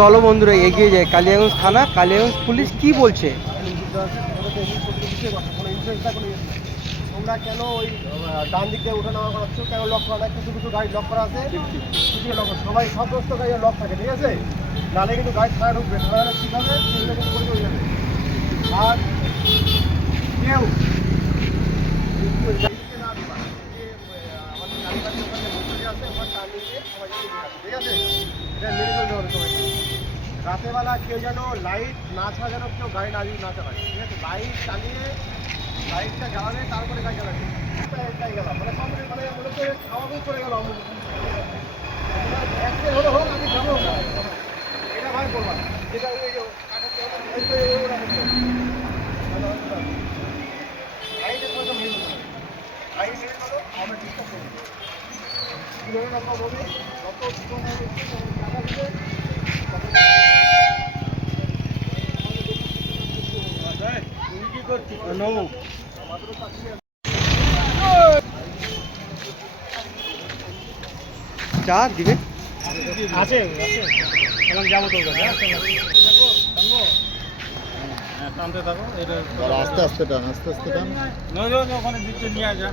চলো বন্ধুরা এগিয়ে যায় কালিয়াগঞ্জ থানা, কালিয়াগঞ্জ পুলিশ কি বলছে। তোমরা কেন ওই ডান দিক দিয়ে উঠে নামা করাচ্ছ? কেন লক করা নাই? কিছু কিছু গাড়ি লক করা আছে, কিছু লক সবাই সমস্ত গাড়ি লক থাকে, ঠিক আছে? নাহলে কিন্তু গাড়ি ছাড়া ঢুকবে, ছাড়া ঠিক হবে, আর কেউ ঠিক আছে, এটা মেনে চলতে হবে সবাইকে। রাতেরবেলা কেউ যেন লাইট না ছাড়া, যেন কেউ গাড়ি না চালায়, ঠিক আছে? লাইট চালিয়ে লাইটটা জ্বালালে তারপরে গাড়ি চালাবে। গেলাম মানে সামনে মানে মনে করে খাওয়াই করে গেল, অ্যাক্সিডেন্ট হলে হোক আমি যাবো না, এটা ভাই বলবা যেটা ওই লাইটের কথা মেন না, লাইট মেন হলো আমরা ডিস্টার্ব করি কীভাবে রাখা হবে, যত জীবন হবে টাকা দিলে কি করছি চা দিবে আছে যাবো তোর কাছে। টানতে থাকো, এটা আস্তে আস্তে টান, আস্তে আস্তে টান। ওখানে দিচ্ছে নিয়ে আসা।